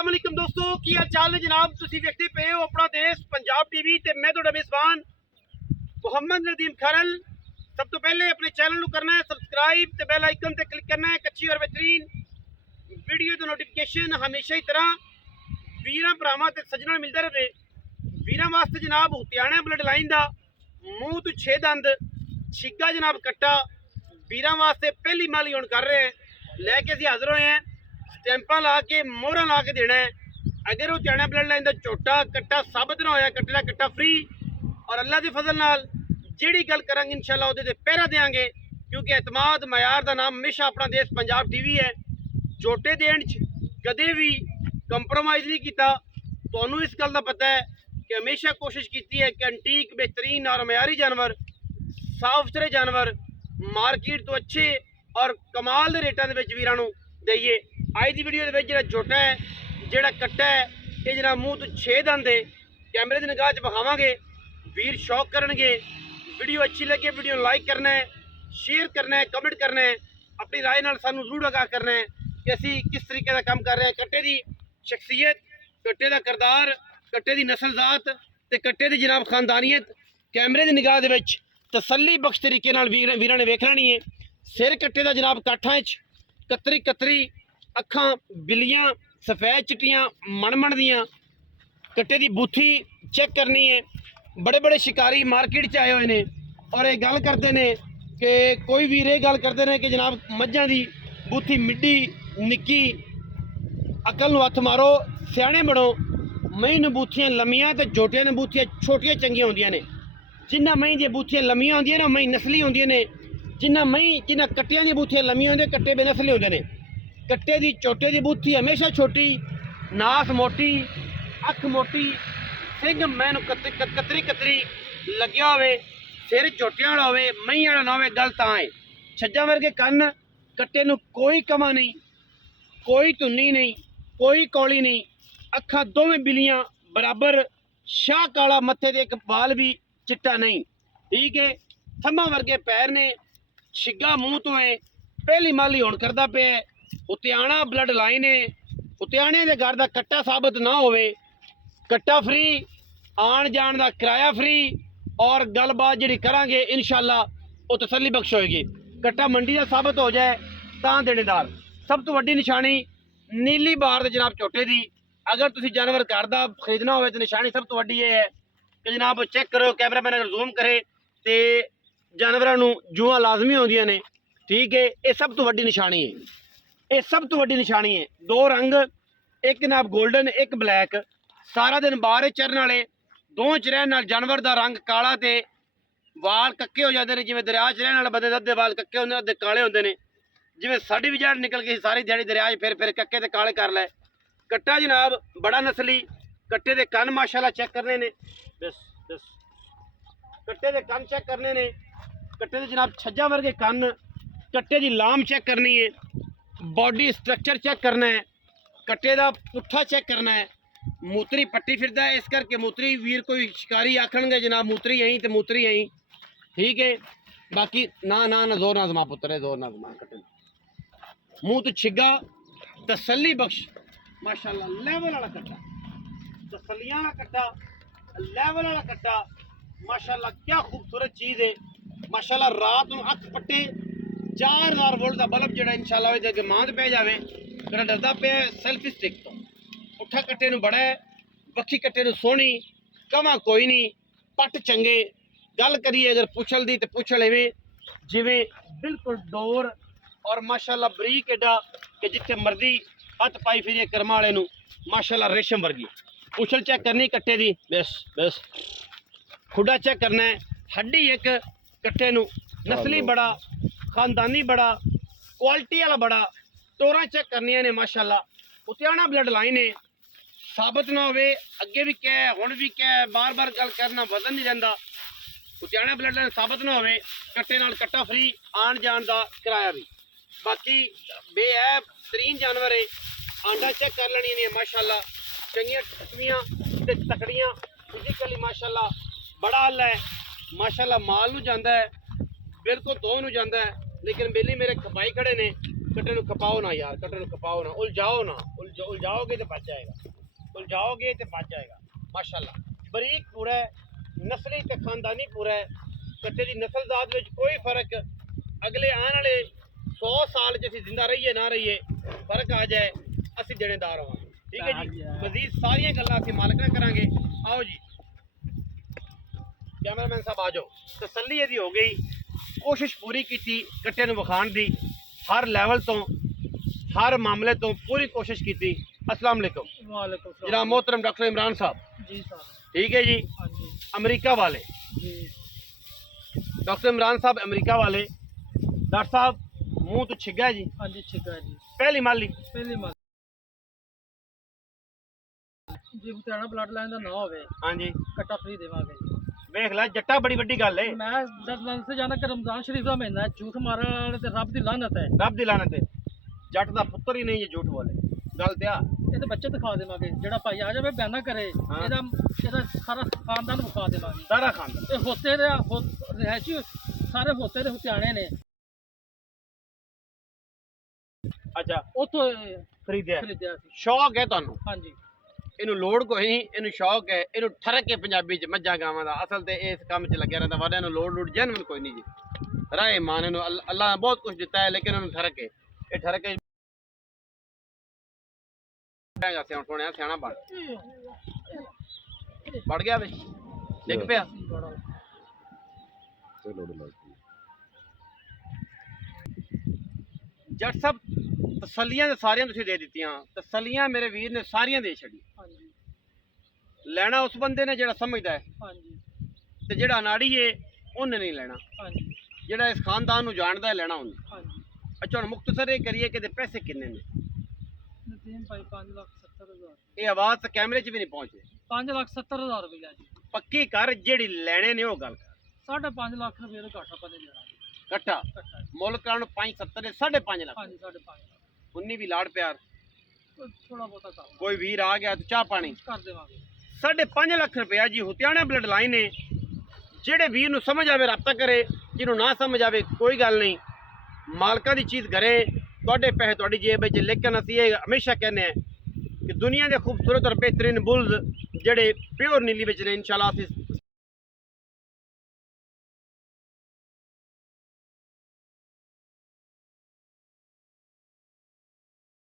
अस्सलामुअलैकुम दोस्तों की हाल चाल है जनाब। तुसीं देखते पे हो अपना देश पंजाब टीवी ते मैं तुहाडा मेज़बान मुहम्मद नदीम खरल। सब तो पहले अपने चैनल को करना है सबसक्राइब ते बेल आइकन ते क्लिक करना है। अच्छी और बेहतरीन वीडियो तो नोटिफिकेशन हमेशा ही तरह वीरां भरावां ते सज्जनां नूं मिलदा रहे। वीरां वास्ते जनाब हुतियाणा ब्लड लाइन दा मूँह तो 6 दंद छिग्गा जनाब कट्टा वीरां वास्ते पहली माली हुण कर रहे हैं लैके असीं हाज़र होए हैं। स्टैंपा ला के मोहरा ला के देना है। अगर हुतियाणा ब्लड लाइन का झोटा कट्टा साबित ना होया कट्टे का कट्टा फ्री और अल्लाह के फजल नाल जिहड़ी गल करांगे इंशाअल्लाह उहदे ते पहरा देंगे क्योंकि एतमाद मयार का नाम हमेशा अपना देश पंजाब टीवी है। झोटे देण च कदे भी कंप्रोमाइज़ नहीं किया। तुहानूं इस गल का पता है कि हमेशा कोशिश की है कि एंटीक बेहतरीन और मयारी जानवर साफ सुथरे जानवर मार्केट तो अच्छे और कमाल के रेटां दे विच वीरां नूं दईए। अज की वीडियो जो झोटा है जोड़ा कट्टा है ये जनाब मूँह तो 6 दंद है। कैमरे की निगाह च विखावांगे वीर शौक करनगे। वीडियो अच्छी लगे वीडियो लाइक करना है शेयर करना है कमेंट करना है अपनी राय नाल सानू जरूर आगाह करना है कि असी किस तरीके का काम कर रहे हैं। कट्टे की शख्सियत कट्टे का किरदार कट्टे की नस्ल जात ते कट्टे की जनाब खानदानियत कैमरे की निगाह दे विच तसल्ली बख्श तरीके नाल वीरां ने वेख लेनी है। सिर कट्टे का जनाब काठां च कतरी कतरी अखां बिलियां सफेद चिट्टियां मणमण दियां कट्टे की बूथी चेक करनी है। बड़े बड़े शिकारी मार्केट च आए हुए ने और ये गल करते हैं कि कोई वीर ये गल करते हैं कि जनाब मझां की बूथी मिड्डी निक्की अकल नूं हत्थ मारो सियाणे बनो। मई नूं बूथियां लम्मियां ते झोटियां नूं बूथियां छोटियां चंगियां होंदियां ने। जिन्हां मई दी बूथियां लम्मियां होंदियां ने मई नस्ली होंदियां ने। जिन्हां कट्टियां दी बूथियां लम्मियां होंदियां कट्टे बेनस्ली होंदे ने। कट्टे की झोटे की बूथी हमेशा छोटी नास मोटी अख मोटी सिंह मैनू कतरी कतरी लग्या होवे सिर झोटियां वाला होवे मई वाला ना होवे गल तां है। छज्जा वर्गे कन्न कट्टे नूं कोई कमा नहीं कोई धुन्नी नहीं कोई कौली नहीं। अखां दोवें बिलियां बराबर शाह काला मत्थे ते एक बाल भी चिट्टा नहीं ठीक है। थम्मा वर्गे पैर ने छिग्गा मूँह तो है पहली माली हुण करदा पिया। हुतियाणा ब्लड लाइन है हुतियाणे के घर का कट्टा साबित ना होवे कट्टा फ्री आन जान का किराया फ्री और गलबात जी करांगे इंशाअल्लाह वो तसल्ली बख्श होएगी। कट्टा मंडी का साबित हो जाए तां देनेदार। सब तो वड्डी निशानी नीली बार दे जनाब झोटे की। अगर तुसीं जानवर घर का खरीदना हो तो निशानी सब तो वड्डी ये है कि जनाब चेक करो कैमरा मैन अगर जूम करे तो जानवरों नूं जूआं लाजमी होंदियां ने ठीक है। ये सब तो वड्डी निशानी है ये सब तो वड्डी निशानी है। दो रंग एक जनाब गोल्डन एक ब्लैक सारा दिन बाहर चरन वाले दोवें च रहने नाल जानवर का रंग काला ते वाल कक्के हो जाते हैं। जिवें दरिया च रहने वाले बंदे अद्धे वाल कक्के होंदे अद्धे काले होंदे ने। जिवें साडी भी जड़ निकल गई सारी दिहाड़ी दरिया च फिर कक्के ते काले कर लै। कट्टा जनाब बड़ा नस्ली कट्टे दे कन माशाअल्लाह चेक करने ने बस बस कट्टे दे कन चेक करने ने। कट्टे दे जनाब छज्जा वर्गे कन कट्टे की लाम चेक करनी है बॉडी स्ट्रक्चर चेक करना है कट्टे का पुट्ठा चेक करना है। मूतरी पट्टी फिरदा है इस करके मूतरी वीर कोई शिकारी आखणगे जनाब मूतरी आई तो मूतरी आई ठीक है। बाकी ना ना ना जोर ना जमा पुत्र है जोर ना जमा कट्टे मूँह तो छिग्गा तसल्ली बख्श माशाअल्लाह लेवल वाला कट्टा तसलियां वाला कट्टा लेवल वाला कट्टा माशाअल्लाह क्या खूबसूरत चीज़ है माशाअल्लाह। रात में अख पट्टे 4000 वोल्ट का बल्ब जो इंशाअल्लाह जब मांद पै जाए मेरा डरदा पे सेल्फी स्टिक तो पुट्ठा कट्टे नूं बड़ा है बखी कट्टे नूं सोहनी कमा कोई नहीं पट चंगे। गल करिए अगर पुछल दी तो पुछल इवें जिवें बिल्कुल डोर और माशाअल्लाह बरीक एडा कि जिथे मर्जी हथ पाई फिरिए कर्मा वाले नूं माशाअल्लाह रेशम वर्गी। पुछल चेक करनी कट्टे दी बस बस खुडा चेक करना है हड्डी एक कट्टे नूं नस्ली बड़ा खानदानी बड़ा क्वालिटी वाला बड़ा टोरा चेक करनिया ने माशाअल्लाह। हुतियाणा ब्लड लाइन है साबित ना होवे अगे भी क्या है हुण भी क्या है बार बार गल करना वजन नहीं रहिंदा। हुतियाणा ब्लड लाइन साबित ना होवे कट्टे नाल कट्टा फ्री आन जान का किराया भी। बाकी बेऐब तरीन जानवर है आंडा चेक कर लेनी ने माशाअल्लाह चंगियां टकमियां ते तकड़ियां फिजिकली माशाअल्लाह बड़ा हल है माशाअल्लाह। माल नूं जांदा है बिल्कुल दो नूं जांदा है लेकिन बेली मेरे खपाई खड़े ने कट्टे को खपाओ ना यार, कट्टे को खपाओ ना, उलझाओ ना, उलझाओगे तो बच जाएगा, उलझाओगे तो बच जाएगा। माशाल्लाह बरीक पूरा है, नस्ली ते खानदानी पूरा है। कट्टे की नस्ल जात में कोई फर्क अगले आने वाले 100 साल च असीं जिंदा रहिए ना रहिए फर्क आ जाए, असीं देनेदार होवांगे। ठीक है जी, मजीद सारियां गल्लां असीं मालक नाल करांगे। आओ जी कैमरामैन साहब आ जाओ। तसल्ली यदि हो गई, कोशिश पूरी की कट्टे नूं विखाण दी, हर लैवल तो हर मामले तो पूरी कोशिश की। अस्सलाम वालेकुम। वालेकुम सलाम। जनाब मोहतरम डॉक्टर इमरान साहब, जी साहब। ठीक है जी, हाँ जी अमेरिका वाले जी। डॉक्टर इमरान साहब अमेरिका वाले। डॉक्टर साहब मुंह तो छिगा है जी, हाँ जी ठीक है जी। पहली माली पहली मार जी हुतियाना ब्लड लाइन का ना होवे, हाँ जी, कट्टा फ्री देवांगे जी। देख ला जट्टा बड़ी बड़ी गल है। मैं 10 दिन से जाना कि रमजान शरीफ का महीना है, झूठ मारने वाले ते रब दी लानत है। रब दी लानत है, जट दा पुत्र ही नहीं है झूठ बोले। गल ते आ ये तो बच्चे दिखा देवांगे, जेड़ा भाई आ जावे बयाना करे हाँ। एदा सारा खानदान दिखा देवांगे। सारा खानदान ये होते रहची सारे होते दे हुतियाने ने, अच्छा उतो खरीदया खरीदया सी। शौक है ਤੁਹਾਨੂੰ हाँ जी ਇਹਨੂੰ ਲੋੜ ਕੋਈ ਨਹੀਂ, ਇਹਨੂੰ ਸ਼ੌਕ ਹੈ, ਇਹਨੂੰ ਠਰਕ ਕੇ ਪੰਜਾਬੀ ਚ ਮੱਝਾਂ ਗਾਵਾਂ ਦਾ ਅਸਲ ਤੇ ਇਸ ਕੰਮ ਚ ਲੱਗਿਆ ਰਹਿੰਦਾ। ਵਾਲਿਆਂ ਨੂੰ ਲੋੜ ਜਨਮਨ ਕੋਈ ਨਹੀਂ ਜੀ। ਰਾਏ ਮਾਨ ਇਹਨੂੰ ਅੱਲਾਹ ਨੇ ਬਹੁਤ ਕੁਝ ਦਿੱਤਾ ਹੈ, ਲੇਕਿਨ ਇਹਨੂੰ ਠਰਕ ਹੈ, ਇਹ ਠਰਕ ਹੈ ਸੁਣਿਆ ਸਿਆਣਾ ਬਣ ਗਿਆ ਵਿੱਚ ਡਿੱਗ ਪਿਆ। ਜੱਟ ਸਾਹਿਬ ਤਸੱਲੀਆਂ ਤਾਂ ਸਾਰੀਆਂ ਤੁਸੀਂ ਦੇ ਦਿੱਤੀਆਂ, ਤਸੱਲੀਆਂ ਮੇਰੇ ਵੀਰ ਨੇ ਸਾਰੀਆਂ ਦੇ ਛੱਡੀ। हाँ जी ਲੈਣਾ ਉਸ ਬੰਦੇ ਨੇ ਜਿਹੜਾ ਸਮਝਦਾ ਹੈ, हाँ जी ਤੇ ਜਿਹੜਾ ਅਨਾੜੀ ਏ ਉਹਨੇ ਨਹੀਂ ਲੈਣਾ। हाँ जी ਜਿਹੜਾ ਇਸ ਖਾਨਦਾਨ ਨੂੰ ਜਾਣਦਾ ਹੈ ਲੈਣਾ ਉਹਨੇ। हाँ जी। ਅੱਛਾ ਹੁਣ ਮੁਖਤਸਰ ਇਹ ਕਰੀਏ ਕਿ ਇਹਦੇ ਪੈਸੇ ਕਿੰਨੇ ਨੇ? नदीम भाई 5,70,000 ਇਹ ਆਵਾਜ਼ ਤਾਂ ਕੈਮਰੇ 'ਚ ਵੀ ਨਹੀਂ ਪਹੁੰਚੇ। 5,70,000 रुपया जी। ਪੱਕੀ ਕਰ, ਜਿਹੜੀ ਲੈਣੇ ਨੇ ਉਹ ਗੱਲ ਕਰ। 5.5 लाख रुपये तो घाटा पता देना जी। ਇਕੱਠਾ घाटा जी। ਮੁੱਲ ਕਰਨ 5.70 ਦੇ 5.5 ਲੱਖ। हाँ जी 5.5 ਉਨੀ ਵੀ ਲਾੜ ਪਿਆਰ, थोड़ा बहुत कर ਕੋਈ ਵੀਰ ਆ ਗਿਆ ਤਾਂ ਚਾਹ ਪਾਣੀ। देवांगे। 5.5 ਲੱਖ ਰੁਪਇਆ ਜੀ ਹੁਤਿਆਣਾ ਬਲੱਡ ਲਾਈਨ ਹੈ। ਜਿਹੜੇ ਵੀਰ ਨੂੰ ਸਮਝ ਆਵੇ ਰਾਬਤਾ ਕਰੇ, ਜਿਹਨੂੰ ਨਾ ਸਮਝ ਆਵੇ ਕੋਈ ਗੱਲ ਨਹੀਂ, ਮਾਲਕਾਂ ਦੀ ਚੀਜ਼ ਕਰੇ। ਤੁਹਾਡੇ ਪੈਸੇ ਤੁਹਾਡੀ ਜੇਬ ਵਿੱਚ, ਲੇਕਿਨ ਅਸੀਂ ਇਹ ਹਮੇਸ਼ਾ ਕਹਿੰਦੇ ਹਾਂ ਕਿ ਦੁਨੀਆ ਦੇ ਖੂਬਸੂਰਤ ਔਰ ਬਿਹਤਰੀਨ ਬੁੱਲਜ਼ ਜਿਹੜੇ ਪਿਓਰ ਨੀਲੀ ਵਿੱਚ ਨੇ, ਇਨਸ਼ਾਅੱਲਾ ਅਸੀਂ